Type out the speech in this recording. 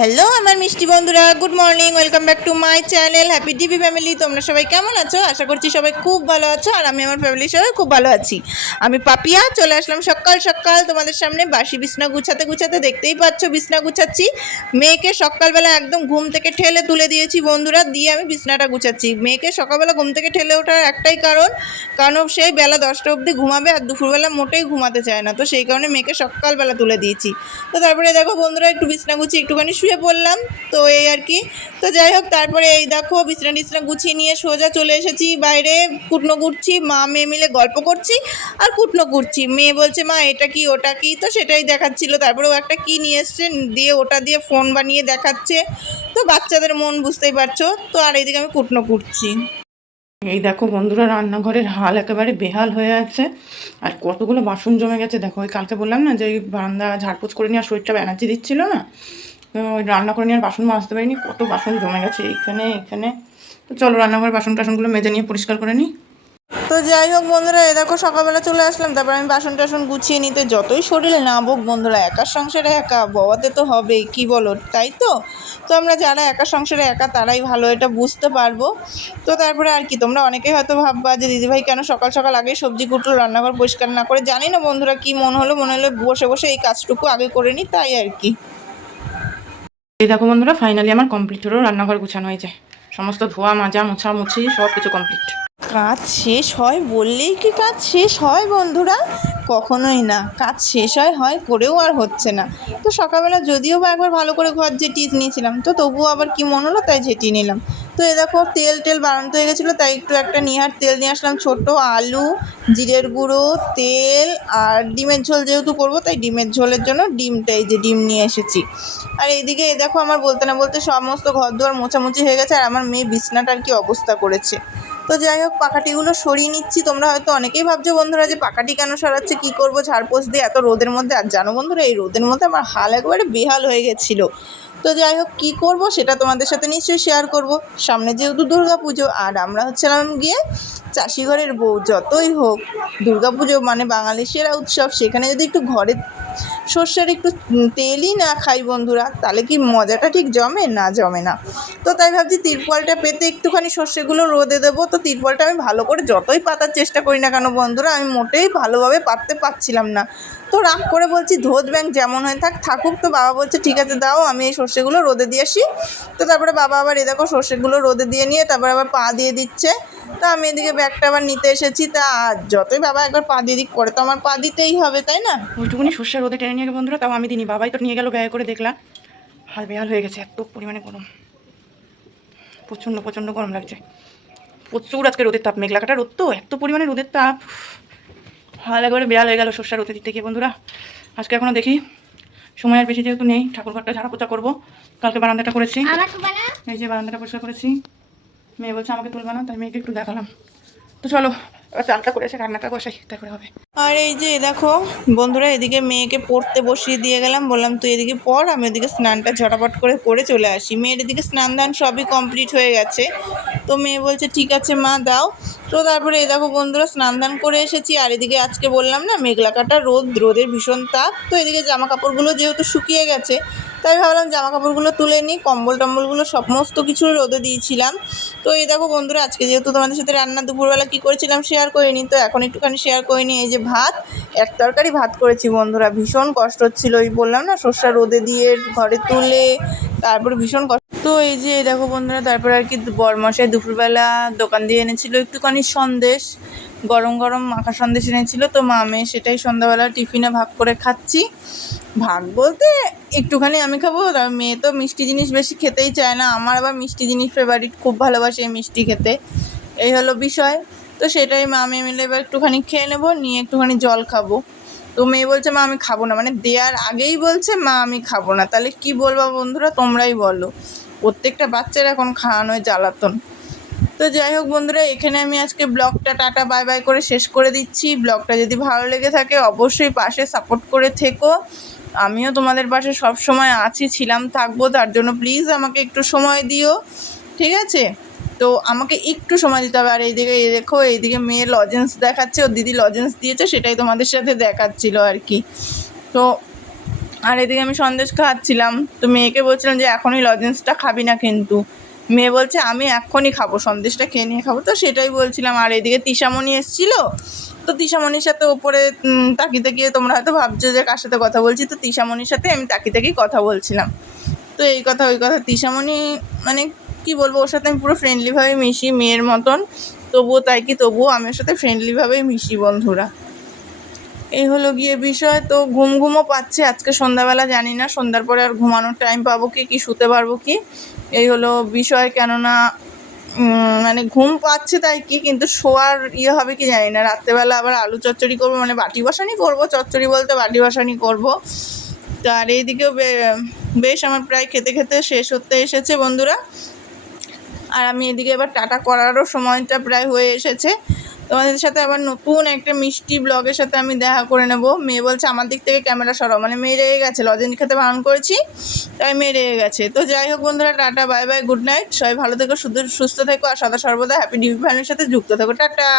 Hello আমার মিষ্টি বন্ধুরা, good morning, welcome back to my channel happy TV family. তোমরা সবাই কেমন আছো? আশা করছি সবাই খুব ভালো আছো, আর আমি আমার ফ্যামিলির সবাই খুব ভালো আছি। আমি পাপিয়া চলে আসলাম সকাল সকাল তোমাদের সামনে বাসি বিছনা গুছাতে গুছাতে। দেখতেই পাচ্ছ বিছনা গুছাচ্ছি। মেয়েকে সকালবেলা একদম ঘুম থেকে ঠেলে তুলে দিয়েছি বন্ধুরা, দিয়ে আমি বিছনাটা গুছাচ্ছি। মেয়েকে সকালবেলা ঘুম থেকে ঠেলে ওঠার একটাই কারণ সেই বেলা 10টা অবধি ঘুমাবে, আর দুপুরবেলা মোটেই ঘুমাতে চায় না। তো সেই কারণে মেয়েকে সকালবেলা তুলে দিয়েছি। তো তারপরে দেখো বন্ধুরা, একটু বিছনা গুছিয়ে একটুখানি শুয়ে পড়লাম। তো এই আর কি। তো যাই হোক, তারপরে এই দেখো বিছনা গুছিয়ে নিয়ে সোজা চলে এসেছি বাইরে। কুটনো কুটছি, মা মেয়ে মিলে গল্প করছি আর কুটনো কুটছি। মেয়ে বলছে মা এটা কি ওটা কি, তো সেটাই দেখাচ্ছিল। তারপরে ও একটা কি নিয়ে এসছে, দিয়ে ওটা দিয়ে ফোন বানিয়ে দেখাচ্ছে। তো বাচ্চাদের মন বুঝতেই পারছো। তো আর এইদিকে আমি কুটনো কুটছি। এই দেখো বন্ধুরা, রান্নাঘরের হাল একেবারে বেহাল হয়ে আছে। আর কতগুলো বাসন জমে গেছে দেখো। ওই কালকে বললাম না যে ওই বারান্দা ঝাড়পোছ করে নিয়ে আর শরীরটা এনার্জি দিচ্ছিল না, তো ওই রান্না করে নিয়ে আর বাসন মাজতে পারিনি। কত বাসন জমে গেছে এইখানে এখানে। তো চলো রান্নাঘরের বাসন টাসনগুলো মেজে নিয়ে পরিষ্কার করে নিই। তো যাই হোক বন্ধুরা, এ দেখো সকালবেলা চলে আসলাম। তারপর আমি বাসন টাসন গুছিয়ে নিতে, যতই শরীরে না হোক বন্ধুরা, একার সংসারে একা বওয়াতে তো হবেই, কি বলো তাই তো? তো আমরা যারা একা সংসারে একা তারাই ভালো এটা বুঝতে পারবো। তো তারপরে আর কি, তোমরা অনেকেই হয়তো ভাববা যে দিদিভাই কেন সকাল সকাল আগে সবজি কুটলো, রান্নাঘর পরিষ্কার না করে। জানি না বন্ধুরা কি মনে হলো বসে বসে এই কাজটুকু আগে করে নিই, তাই আর কি। এই দেখো বন্ধুরা, ফাইনালি আমার কমপ্লিট হলো, রান্নাঘর গুছানো হয়েছে। সমস্ত ধোয়া মাজা মোছামুছি সব কিছু কমপ্লিট। কাজ শেষ হয় বললেই কি কাজ শেষ হয় বন্ধুরা? কখনোই না। কাজ শেষ হয় করেও আর হচ্ছে না। তো সকালবেলা যদিও বা একবার ভালো করে ঘর ঝেঁটিয়ে নিয়েছিলাম, তো তবুও আবার কি মনে হলো তাই ঝেঁটিয়ে নিলাম। তো এ দেখো তেল বাড়ন্ত হয়ে গেছিলো, তাই একটু একটা নিহার তেল নিয়ে আসলাম ছোটো। আলু, জিরের গুঁড়ো, তেল আর ডিমের ঝোল যেহেতু করবো, তাই ডিমের ঝোলের জন্য এই যে ডিম নিয়ে এসেছি। আর এইদিকে এ দেখো আমার বলতে না বলতে সমস্ত ঘর দুয়ার মোছামুছি হয়ে গেছে, আর আমার মেয়ে বিছনাটার কি অবস্থা করেছে। তো যাই হোক, পাখাটিগুলো সরিয়ে নিচ্ছি। তোমরা হয়তো অনেকেই ভাবছো বন্ধুরা যে পাখাটি কেন সরাচ্ছে, কী করবো ঝাড়পোছ দিয়ে এত রোদের মধ্যে। আর জানো বন্ধুরা, এই রোদের মধ্যে আমার হাল একবারে বেহাল হয়ে গেছিলো। তো যাই হোক, কী করবো সেটা তোমাদের সাথে নিশ্চয়ই শেয়ার করব। সামনে যেহেতু দুর্গা পুজো, আর আমরা হচ্ছিলাম গিয়ে চাষি ঘরের বউ। যতই হোক দুর্গা পুজো মানে বাঙালির সেরা উৎসব, সেখানে যদি একটু ঘরে সর্ষের একটু তেলই না খাই বন্ধুরা, তাহলে কি মজাটা ঠিক জমে না। তো তাই ভাবছি তিরপলটা পেতে একটুখানি সর্ষেগুলো রোদে দেবো। তো তিরপলটা আমি ভালো করে যতই পাতার চেষ্টা করি না কেন বন্ধুরা, আমি মোটেই ভালোভাবে পাততে পারছিলাম না। তো রাগ করে বলছি ধোদ ব্যাংক যেমন হয়ে থাকুক। তো বাবা বলছে ঠিক আছে দাও, আমি এই সর্ষেগুলো রোদে দিয়ে আসি। তো তারপরে বাবা আবার এ দেখো সর্ষেগুলো রোদে দিয়ে নিয়ে তারপরে আবার পা দিয়ে দিচ্ছে। তা আমি এদিকে ব্যাগটা আবার নিতে এসেছি। তা যতই বাবা একবার পা দিয়ে দিক, পরে তো আমার পা দিতেই হবে, তাই না? ওইটুকুনি সর্ষে রোদে টেনে নিয়ে গেল বন্ধুরা, তাও আমি দিনি। বাবাই তো নিয়ে গেল গায়ে করে, দেখলাম হাল বেহাল হয়ে গেছে। এত পরিমাণে গরম, প্রচণ্ড প্রচণ্ড গরম লাগছে। প্রচুর আজকে রোদের তাপ, মেঘলা কাটা রোদ, তো এত পরিমাণে রোদের তাপ, হাল একবারে বেহাল হয়ে গেল সর্ষে রোদে দিতে গিয়ে বন্ধুরা। আজকে এখনও দেখি সময় আর বেশি যেহেতু নেই, ঠাকুরঘরটা ঝাড়া পোছা করবো। কালকে বারান্দাটা করেছি, এই যে বারান্দাটা পরিষ্কার করেছি। মেয়ে বলছে আমাকে তুলবা না, তাই মেয়েকে একটু দেখালাম। তো চলো চালটা করে এসে রান্নাটা বসাই, তারপরে হবে। আর এই যে দেখো বন্ধুরা, এদিকে মেয়েকে পড়তে বসিয়ে দিয়ে গেলাম, বললাম তুই এদিকে পড়, আমি এদিকে স্নানটা ঝটাপট করে চলে আসি। মেয়ের এদিকে স্নান দান সবই কমপ্লিট হয়ে গেছে। তো মেয়ে বলছে ঠিক আছে মা দাও। তো তারপরে এই দেখো বন্ধুরা, স্নান দান করে এসেছি। আর এদিকে আজকে বললাম না মেঘলা কাটা রোদের ভীষণ তাপ। তো এদিকে জামা কাপড়গুলো যেহেতু শুকিয়ে গেছে, তাই ভাবলাম জামা কাপড়গুলো তুলে নিই। কম্বল টম্বলগুলো সমস্ত কিছু রোদে দিয়েছিলাম। তো এই দেখো বন্ধুরা, আজকে যেহেতু তোমাদের সাথে রান্না দুপুরবেলা কী করেছিলাম শেয়ার করিনি, তো এখন একটুখানি শেয়ার করিনি। এই যে ভাত, এক তরকারি ভাত করেছি বন্ধুরা। ভীষণ কষ্ট হচ্ছিল, ওই বললাম না সর্ষা রোদে দিয়ে ঘরে তুলে, তারপরে ভীষণ কষ্ট। তো এই যে দেখো বন্ধুরা, তারপরে আর কি বরমশাই দুপুরবেলা দোকান দিয়ে এনেছিল একটুখানি সন্দেশ, গরম গরম মাখা সন্দেশ এনেছিল। তো মামে সেটাই সন্ধ্যাবেলা টিফিনে ভাগ করে খাচ্ছি। ভাগ বলতে একটুখানি আমি খাবো, আর মেয়ে তো মিষ্টি জিনিস বেশি খেতেই চায় না। আমার আবার মিষ্টি জিনিস ফেভারিট, খুব ভালোবাসি এই মিষ্টি খেতে, এই হলো বিষয়। তো সেটাই মা মেয়ে মিলে এবার একটুখানি খেয়ে নেবো, নিয়ে একটুখানি জল খাবো। তো মেয়ে বলছে মা আমি খাবো না, মানে দেওয়ার আগেই বলছে মা আমি খাবো না। তাহলে কি বলবো বন্ধুরা, তোমরাই বলো। প্রত্যেকটা বাচ্চার এখন খাওয়ানোয় জ্বালাতন। তো যাই হোক বন্ধুরা, এখানে আমি আজকে ব্লগটা টাটা বাই বাই করে শেষ করে দিচ্ছি। ব্লগটা যদি ভালো লেগে থাকে অবশ্যই পাশে সাপোর্ট করে থেকো। আমিও তোমাদের পাশে সব সময় ছিলাম, থাকবো। তার জন্য প্লিজ আমাকে একটু সময় দিও, ঠিক আছে? তো আমাকে একটু সময় দিতে হবে। আর এইদিকে দেখো, এইদিকে মেয়ে লজেন্স দেখাচ্ছে, ওর দিদি লজেন্স দিয়েছে, সেটাই তোমাদের সাথে দেখাচ্ছিল আর কি। তো আর এদিকে আমি সন্দেশ খাওয়াচ্ছিলাম, তো মেয়েকে বলছিলাম যে এখনই লজেন্সটা খাবি না কিন্তু। মেয়ে বলছে আমি এখনই খাবো, সন্দেশটা খেয়ে নিয়ে খাবো, তো সেটাই বলছিলাম। আর এদিকে তিশামণি এসেছিলো, তো তিশামণির সাথে ওপরে তাকিতে গিয়ে তোমরা হয়তো ভাবছো যে কার সাথে কথা বলছি, তো তিশামণির সাথে আমি তাকিয়ে কথা বলছিলাম। তো এই কথা ওই কথা, তিশামণি মানে কি বলবো, ওর সাথে আমি পুরো ফ্রেন্ডলিভাবে মিশি, মেয়ের মতন। তবুও আমি ওর সাথে ফ্রেন্ডলিভাবেই মিশি বন্ধুরা। এই হলো গিয়ে বিষয়। তো ঘুমও পাচ্ছে আজকে সন্ধ্যাবেলা, জানি না সন্ধ্যার পরে আর ঘুমানোর টাইম পাবো কি শুতে পারবো কি, এই হলো বিষয়। কেননা মানে ঘুম পাচ্ছে তাই কি, কিন্তু শোয়ার হবে কি জানি না। রাত্রেবেলা আবার আলু চচ্চড়ি করবো, মানে বাটি বসানি করবো, চচ্চড়ি বলতে বাটি বসানি করবো। তো আর এইদিকেও বেশ আমার প্রায় খেতে খেতে শেষ হতে এসেছে বন্ধুরা। আর আমি এদিকে এবার টাটা করারও সময়টা প্রায় হয়ে এসেছে। তোমাদের সাথে আবার নতুন একটা মিষ্টি ব্লগের সাথে আমি দেখা করে নেব। মেয়ে বলছে আমার দিক থেকে ক্যামেরা সরাও, মানে মেয়ে রেগে গেছে, লজেন্স খেতে বারণ করেছি তাই মেয়ে রেগে গেছে। তো যাই হোক বন্ধুরা, tata, bye bye, good night, সবাই ভালো থেকো, সুস্থ থেকো, আর সদা সর্বদা হ্যাপি নিউ ফ্যামিলির সাথে যুক্ত থেকো, টাটা।